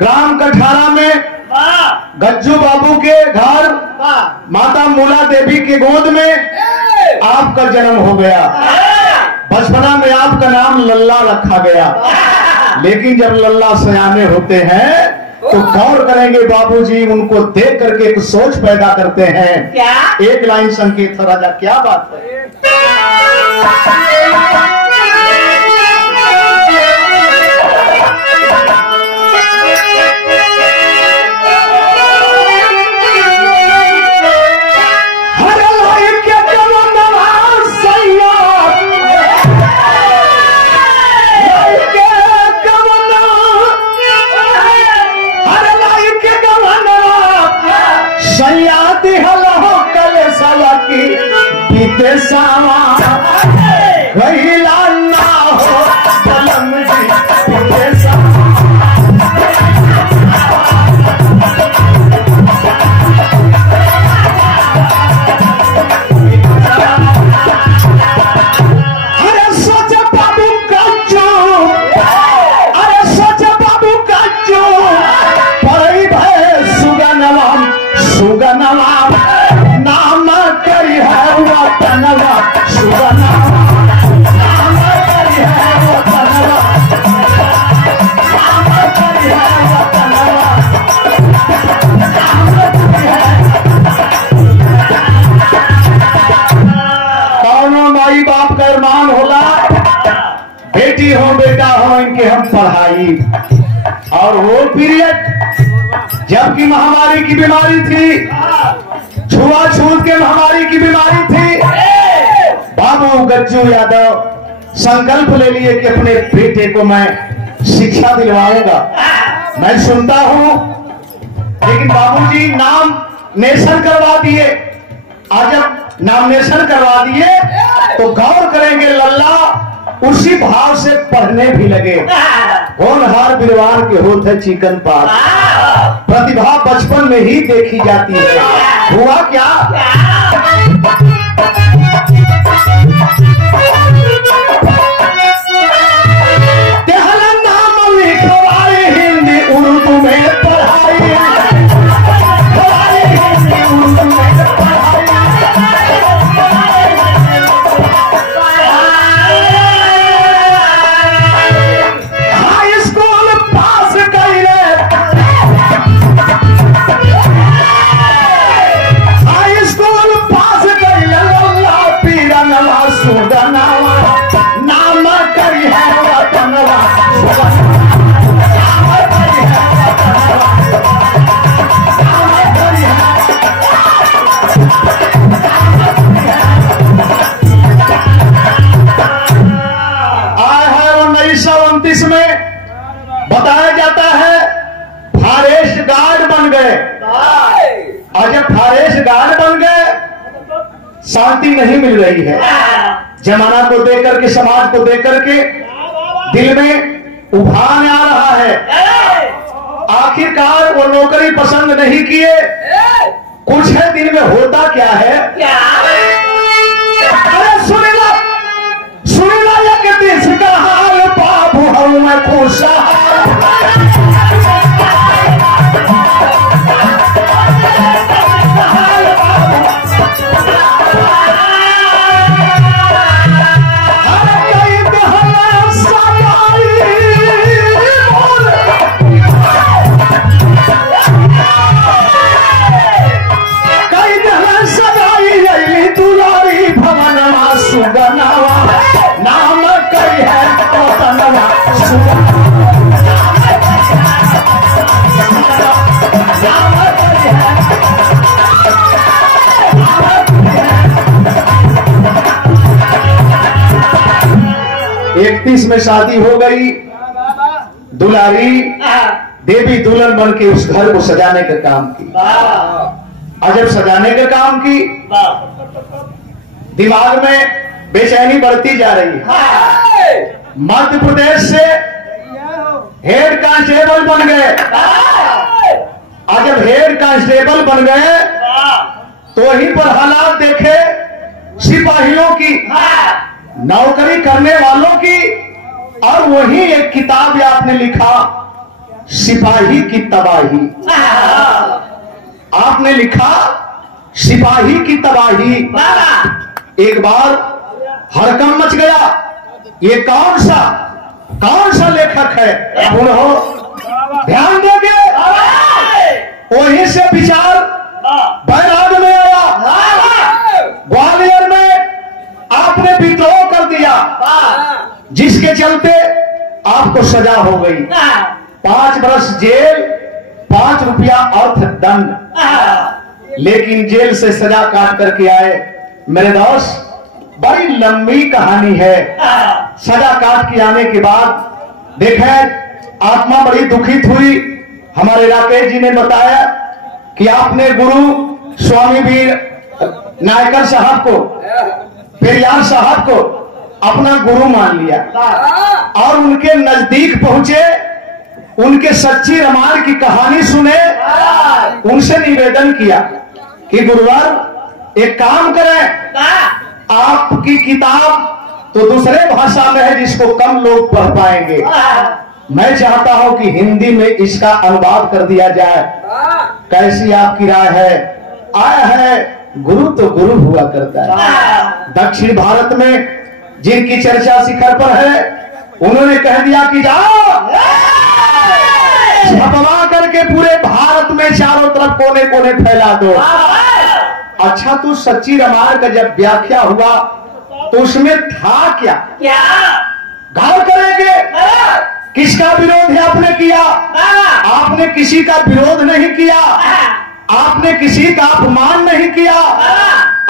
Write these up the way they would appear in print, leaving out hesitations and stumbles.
Gram Kathara में गज्जू बाबू के घर माता मूला देवी के गोद में आपका जन्म हो गया। बचपना में आपका नाम लल्ला रखा गया, लेकिन जब लल्ला सयाने होते हैं तो गौर करेंगे बाबूजी, उनको देख करके एक सोच पैदा करते हैं। क्या? एक लाइन संकेत राजा, क्या बात है। बेटी हो बेटा हो इनके हम पढ़ाई। और वो पीरियड जबकि महामारी की बीमारी थी, छुआछूत के महामारी की बीमारी थी, बाबू गज्जू यादव संकल्प ले लिए कि अपने बेटे को मैं शिक्षा दिलवाऊंगा। मैं सुनता हूं, लेकिन बाबूजी नामिनेशन करवा दिए। आज जब नामिनेशन करवा दिए तो गौर करेंगे लल्ला उसी भाव से पढ़ने भी लगे। होनहार विद्वान के होते चिकन पात, प्रतिभा बचपन में ही देखी जाती है। हुआ क्या? नाम लिखवाए, हिंदी उर्दू में पढ़ाई, हिंदी उर्दू में पढ़ाई। में बताया जाता है फारेस्ट गार्ड बन गए। और जब फारेस्ट गार्ड बन गए, शांति नहीं मिल रही है। जमाना को देख करके, समाज को देख करके दिल में उभान आ रहा है। आखिरकार वो नौकरी पसंद नहीं किए। कुछ है दिन में होता क्या है? अरे सुनेगा ये देश का हाल, बाबू हूं मैं खुशहाल। में शादी हो गई। दुलारी देवी दुल्हन बन के उस घर को सजाने का काम की। और जब सजाने का काम की, दिमाग में बेचैनी बढ़ती जा रही है। मध्य प्रदेश से हेड कांस्टेबल बन गए। और जब हेड कांस्टेबल बन गए तो वहीं पर हालात देखे सिपाहियों की, नौकरी करने वालों की। और वही एक किताब आपने लिखा सिपाही की तबाही। आपने लिखा सिपाही की तबाही। एक बार हड़कंप मच गया, ये कौन सा लेखक है? ध्यान देंगे, वहीं से विचार बैराग में आया। ग्वालियर में आपने विद्रोह कर दिया, जिसके चलते आपको सजा हो गई, 5 वर्ष जेल, 5 रुपया अर्थदंड। लेकिन जेल से सजा काट करके आए मेरे दोस्त, बड़ी लंबी कहानी है। सजा काट के आने के बाद देखें, आत्मा बड़ी दुखित हुई। हमारे राकेश जी ने बताया कि आपने गुरु स्वामी वीर नायकर साहब को, पेरियार साहब को अपना गुरु मान लिया और उनके नजदीक पहुंचे, उनके सच्ची रामायण की कहानी सुने, उनसे निवेदन किया कि गुरुवर एक काम करें, आपकी किताब तो दूसरे भाषा में है जिसको कम लोग पढ़ पाएंगे, मैं चाहता हूं कि हिंदी में इसका अनुवाद कर दिया जाए, कैसी आपकी राय है? आया है, गुरु तो गुरु हुआ करता है। दक्षिण भारत में जिनकी चर्चा शिखर पर है, उन्होंने कह दिया कि जाओ छपवा करके पूरे भारत में चारों तरफ कोने कोने फैला दो। अच्छा, तो सच्ची रामायण का जब व्याख्या हुआ तो उसमें था क्या? गौर करेंगे, किसका विरोध है आपने किया? आपने किसी का विरोध नहीं किया, आपने किसी का अपमान नहीं किया,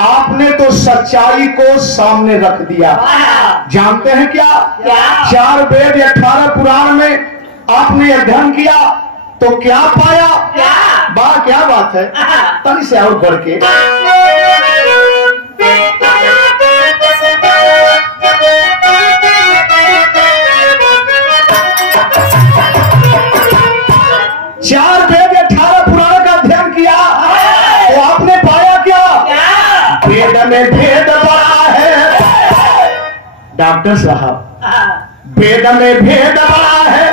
आपने तो सच्चाई को सामने रख दिया। जानते हैं क्या? 4 वेद 18 पुराण में आपने अध्ययन किया तो क्या पाया? क्या बात है, तनी से और बढ़ के 4 वेद 18 पुराण का अध्ययन किया तो आपने पाया क्या? वेद में भेद बड़ा है डॉक्टर साहब, वेद में भेद बड़ा है,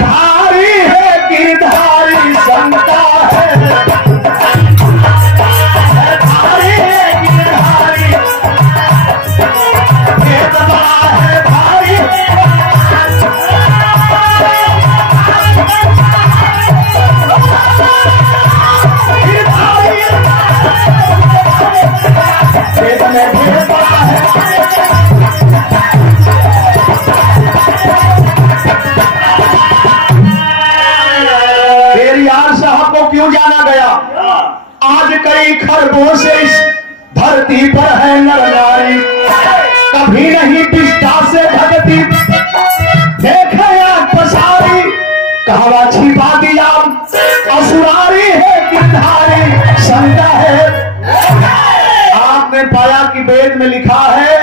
भारी है गिरधारी शंका है, भारी है गिरधारी, भेद बड़ा है भारी, वेद में भेद बड़ा है। पेरियार साहब को क्यों जाना गया? आज कई खरबों से इस धरती पर है नर नारी, कभी नहीं विष्ठा से भगती, देखे आग पसारी, कहवा छिपा दिया, असुरारी है गिरधारी शंका है। आपने पाया कि वेद में लिखा है,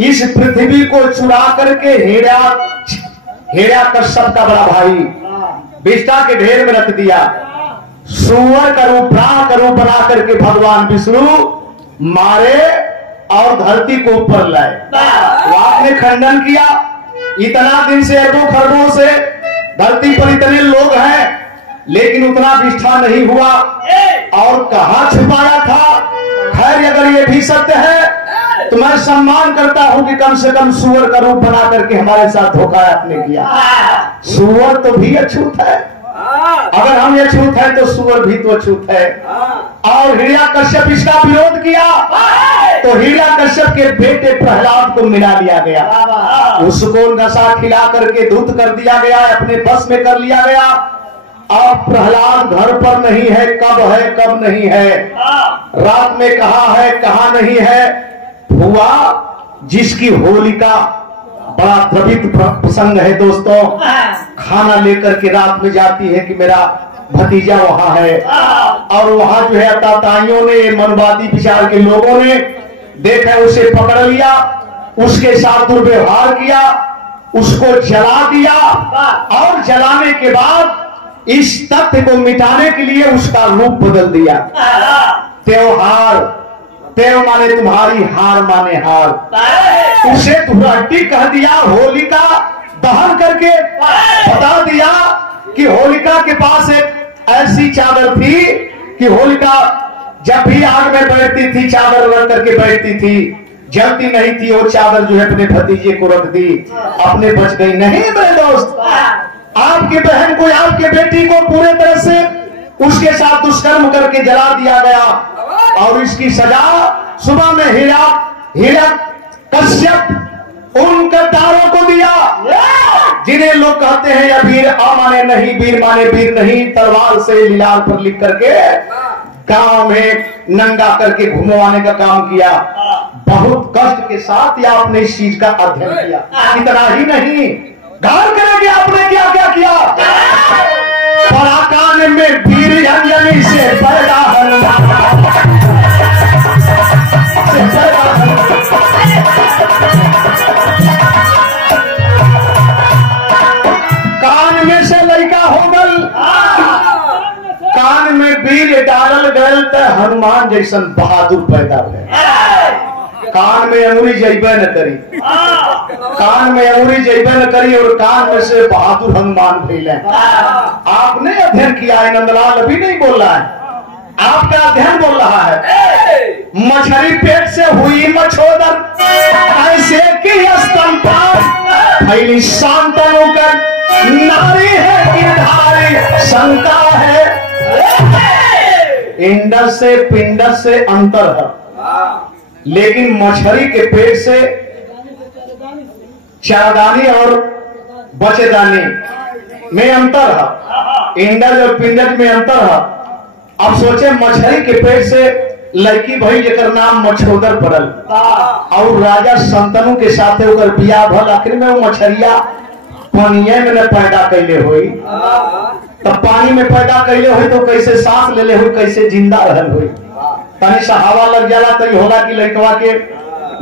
इस पृथ्वी को चुरा करके हिरण्यकश्यप का बड़ा भाई विष्ठा के ढेर में रख दिया, सुअर का रूप, प्राण का रूप बना करके भगवान विष्णु मारे और धरती को ऊपर लाए। तो आपने खंडन किया, इतना दिन से अरबों खरबों से धरती पर इतने लोग हैं लेकिन उतना विष्ठा नहीं हुआ, और कहां छुपाया था? खैर, अगर ये भी सत्य है तो मैं सम्मान करता हूं कि कम से कम सुअर का रूप बना करके हमारे साथ धोखा आपने किया। सुअर तो भी अछूत है, अगर हम अछूत है तो सुअर भी तो अछूत है। और हिरण्यकश्यप इसका विरोध किया तो हिरण्यकश्यप के बेटे प्रहलाद को मिला लिया गया, उसको नशा खिला करके धूत कर दिया गया, अपने बस में कर लिया गया। अब प्रहलाद घर पर नहीं है, कब नहीं है, रात में कहा है कहा नहीं है। हुआ जिसकी होलिका, बड़ा द्रवित प्रसंग है दोस्तों, खाना लेकर के रात में जाती है कि मेरा भतीजा वहां है, और वहां जो है ताताइयों ने, मनवादी विचार के लोगों ने देखा, उसे पकड़ लिया, उसके साथ दुर्व्यवहार किया, उसको जला दिया, और जलाने के बाद इस तथ्य को मिटाने के लिए उसका रूप बदल दिया। त्योहार, तेव माने तुम्हारी, हार माने हार, उसे धुराटी कह दिया, होलिका दहन करके बता दिया कि होलिका के पास एक ऐसी चादर थी कि होलिका जब भी आग में बैठती थी चादर रख करके बैठती थी, जलती नहीं थी। वो चादर जो है अपने भतीजे को रख दी, अपने बच गई। नहीं मेरे दोस्त, आपकी बहन को, आपके बेटी को पूरे तरह से उसके साथ दुष्कर्म करके जला दिया गया और इसकी सजा सुबह में हीरा कश्यप उन गद्दारों को दिया जिन्हें लोग कहते हैं या वीर आ माने नहीं, वीर माने वीर नहीं। तलवार से लिलाल पर लिख करके गांव में नंगा करके घुमवाने का काम किया। बहुत कष्ट के साथ या आपने इस चीज का अध्ययन किया। इतना ही नहीं, गौर करेंगे आपने क्या क्या किया। पराकान में वीर अंजलि से पैदा कान में से लड़का हो गल, कान में वीर डालल गल तो हनुमान जैसन बहादुर पैदा हुए। कान में अंगुरी जैबे न करी, कान में अंगुरी जैबे न करी और कान में से बहादुर हनुमान फैले। आपने अध्ययन किया है, नंदलाल अभी नहीं बोल रहा है, आपका अध्ययन बोल रहा है। मछली पेट से हुई मछोदर, ऐसे की स्तंभा फैली शांतनु कर, नारी है गिरधारी शंका है। इंडस से पिंडस से अंतर है, लेकिन मछली के पेट से चारदानी और बचेदानी में अंतर है, इंडस और पिंडस में अंतर है। अब सोचे मछली के पेट से लड़की भई जेकर नाम मछोदर पड़ल और राजा संतनु के साथ ओकर बियाह भल। आखिर में वो मछलिया पानिये में न पैदा कैले हुई, तब पानी में पैदा कैले हुई तो कैसे सांस लेले हुई, कैसे जिंदा रहल हुई। तनी सा हवा लग जाला तो होगा कि लड़कवा के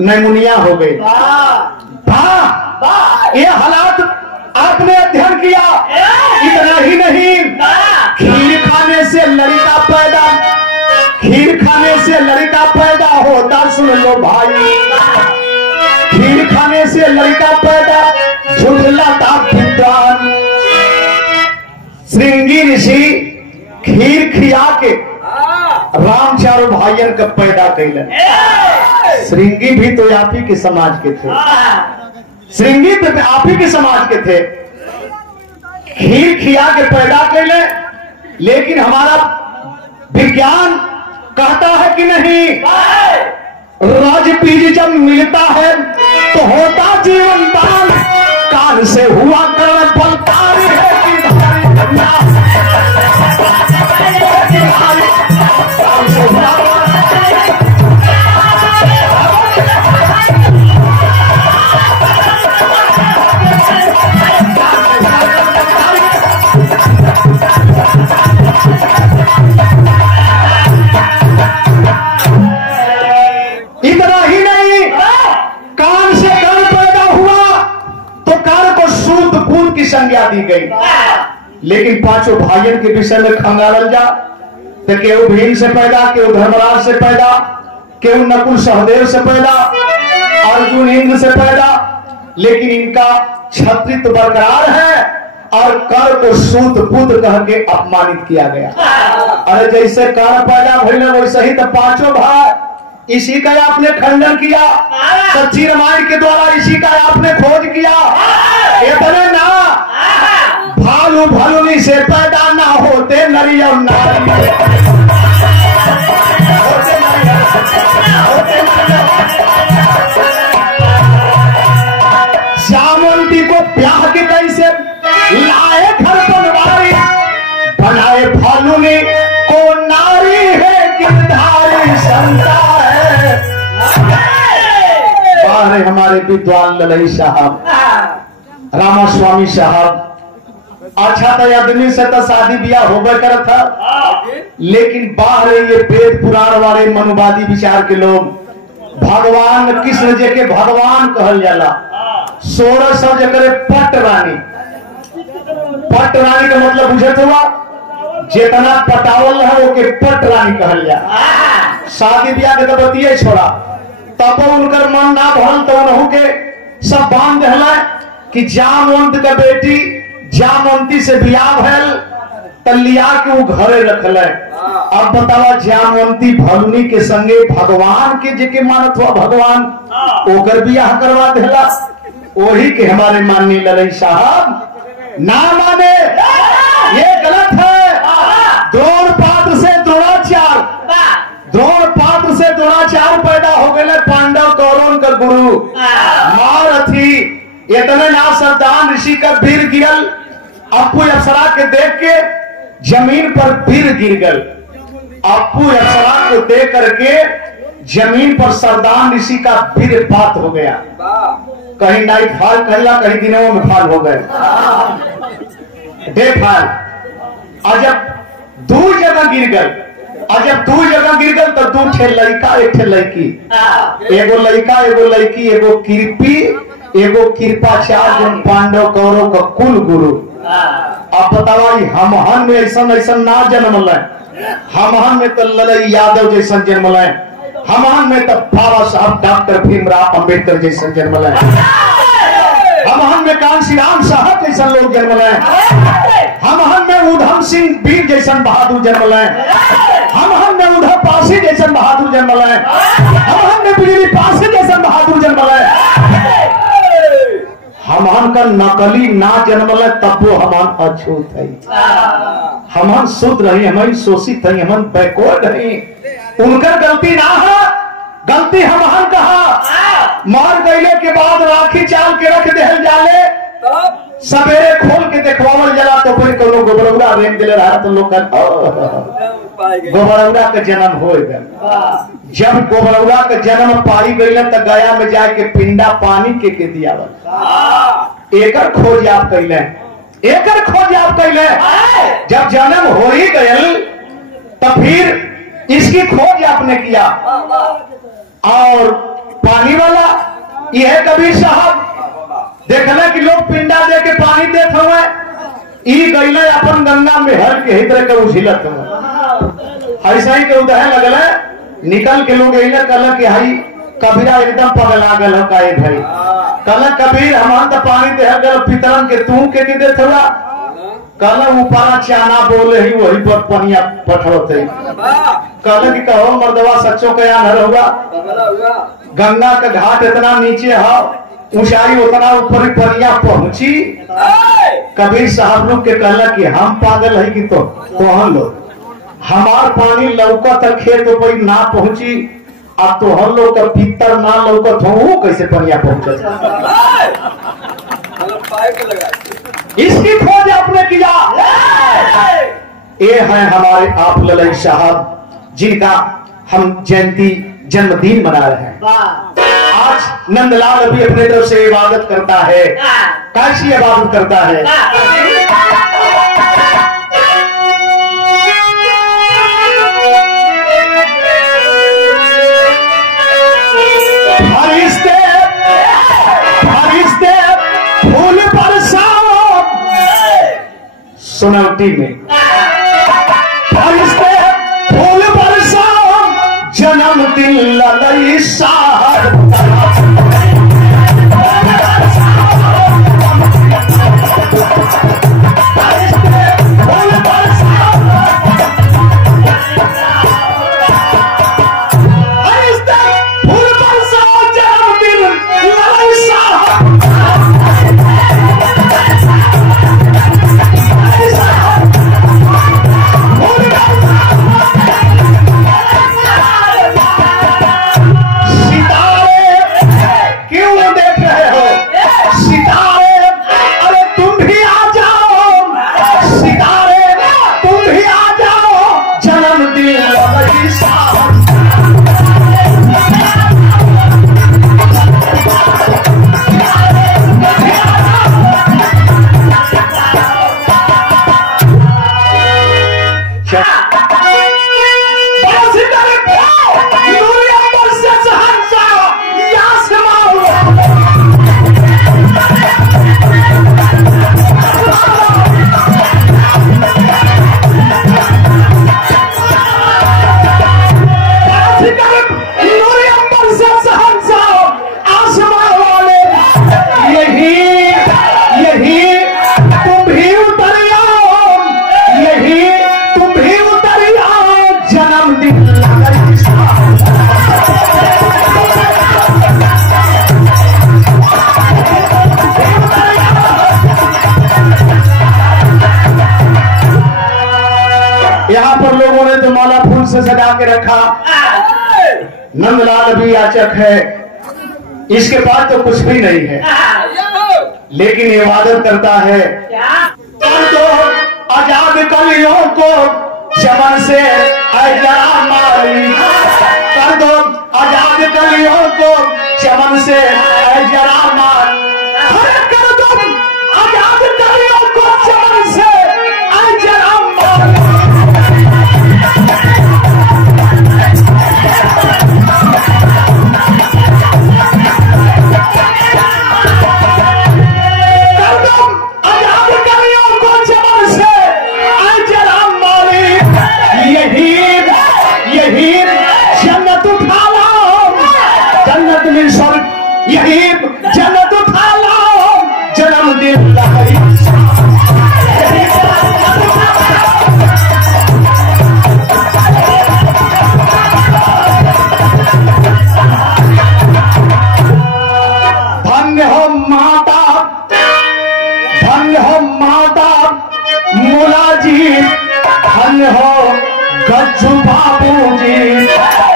निमोनिया हो गई। ये हालात आपने अध्ययन किया। इतना ही नहीं, खीर खाने से लड़का पैदा, खीर खाने से लड़का पैदा होता, सुन लो भाई। खीर खाने से लड़का पैदा झुठलाता विद्वान। श्रृंगी ऋषि खीर खिया के राम चारों भाइयन का पैदा कैलन। श्रृंगी भी तो आप ही के समाज के थे, श्रृंगी तो आप ही के समाज के थे। खीर खिया के पैदा कैले, लेकिन हमारा विज्ञान कहता है कि नहीं, राजपीज जब मिलता है तो होता जीवन दान। कान से हुआ कर्ण बलकारी है कि इतना ही नहीं, कान से कर्ण पैदा हुआ तो कर्ण को सूत पूत की संज्ञा दी गई। लेकिन पांचों भाइयों के विषय में खंगारल जा तो केहू भीम से पैदा, केहू धर्मराज से पैदा, केहू नकुल सहदेव से पैदा, अर्जुन इंद्र से पैदा, लेकिन इनका छत्रित्व बरकरार है और कर को सूत पुत्र कह के अपमानित किया गया। अरे जैसे कर पैदा भइले वैसे ही तो पांचों भाई, इसी का आपने खंडन किया। सच्ची रामायण के द्वारा इसी का आपने खोज किया। इतने ना, भालू भालूनी से पैदा ना होते नरी और नारी। श्यामवंती को ब्याह के कैसे लाए घर बनवारी, बनाए भालूनी को नारी है गिरधारी शंका है। बाहर हमारे विद्वान ललई साहब, रामास्वामी साहब, अच्छा तो आदमी से तो शादी ब्याह होबे कर था, लेकिन बाहर ये वेद पुराण वाले मनुवादी विचार के लोग भगवान कृष्ण जी के भगवान कहल जाला। 1600 जकरे पट रानी, पट रानी का मतलब बुझत हुआ जितना पटावल है वो के पट रानी कहल जा। शादी ब्याह के तो बतिये छोड़ा, तब उनकर मन ना भरल तो उनहु के सब बांध दिला कि जामवंत का बेटी जामवंती से बियाह भैल तलिया के वो घरे रखल। अब बतावा जामवंती भलुनी के संगे भगवान के जेके मानत हुआ भगवान ओकर बियाह करवा देला। वही के हमारे माननीय ललई साहब ना माने, ये गलत है। द्रोण पात्र से द्रोणाचार्य, द्रोण पात्र से द्रोणाचार्य पैदा हो गए पांडव कौरव का गुरु महारथी। इतने ना सरदार ऋषि का वीर गिरल, अप्पू अप्सरा के देख के जमीन पर वीर गिर गल। अप्पू अप्सरा को देख करके जमीन पर सरदार ऋषि का वीर पात हो गया। कहीं नाइट फॉल कहला, कहीं दिनों में फॉल हो गए डे फॉल। और जब दो जगह गिर गल, और जब दो जगह गिर गल तो दो ठे लड़का एक ठे लड़की, एगो लड़का एगो लड़की, एगो कृपी एगो कृपाचार्य पांडव कौरव का कुल गुरु। अब बतावा हमहन में ऐसा ऐसा ना जन्मल, हमहन में तो ललई यादव जैसा जन्मल, हमहन में तो बाबा साहब डॉक्टर भीमराव अंबेडकर जैसा जन्मल, हमहन में कांसी राम साहब जैसा लोग जन्मल, हमहन में उधम सिंह वीर जैसा बहादुर जन्मल, हमहन में उधम पासी जैसा बहादुर जन्मल, हमहन में बिजली पासी जैसा बहादुर जन्मल। हमहन का नकली ना जन्मल तब वो हमन अछूत है, हमन शुद्ध रही, हमारी शोषित है, हमन बैकवर्ड है। उनकर गलती ना है, गलती हमहन कहा। मार गईले के बाद राखी चाल के रख दे जाले, सवेरे खोल के देखवावल जला तो फिर कोनो गोबरौरा रेंग दिले रहा तो लोग गोबरौरा का जन्म हो गया। जब गोबरौरा का जन्म पाई गई तो गया में जाके पिंडा पानी के दियावल। एकर खोज आप कैले, एकर खोज आप कैले। जब जन्म हो ही गयल तो फिर इसकी खोज आपने किया। और पानी वाला यह कबीर साहब देखना कि लोग पिंडा दे के पानी देते हुए ई गईले अपन गंगा में हर के हितर के उछिलत हुए। ऐसा ही के उदय लगल है, निकल के लोग अइले कहल कि हाई कबीरा एकदम पगला गल हो काहे भाई। कहल कबीर हम तो पानी दे गल पितरन के तू के देत हुआ। कहल ऊपर चाना बोले ही वही पर पनिया पठवते। कहल कि कहो मर्दवा सच्चो कया न रहुआ, गंगा का घाट इतना नीचे है, ऊंचाई उतना ऊपर पनिया पहुंची। कबीर साहब लोग के कहला कि हम पागल है कि तो हम लोग हमार पानी लौकत खेत ऊपर ना पहुंची, अब तो हम लोग का भीतर ना लौकत हो कैसे पनिया पहुंचे। इसकी खोज आपने किया। ये है हमारे आप ललई साहब जिनका हम जयंती जन्मदिन मना रहे हैं। आज नंदलाल अभी अपने तरफ से इबादत करता है। कैसी इबादत करता है? फरिश्ते फरिश्ते फूल बरसाओ सुनौटी में, फरिश्ते फूल बरसाओ जन्मदिन ललई साहब। सितारे फूल से सजा के रखा। नंदलाल भी याचक है, इसके पास तो कुछ भी नहीं है, लेकिन इबादत करता है। कर दो आजाद कलियों को चमन से ऐ जरा माली, कर दो आजाद कलियों को चमन से ऐ जरा माली, कर दो आजाद कलियों को चमन से ऐ जरा माली। यही जन्नत उठा लाओ, जन्मदिन लहरी। धन्य हो माता, धन्य हो माता मुला जी, धन्य हो गज्जू बाबू जी।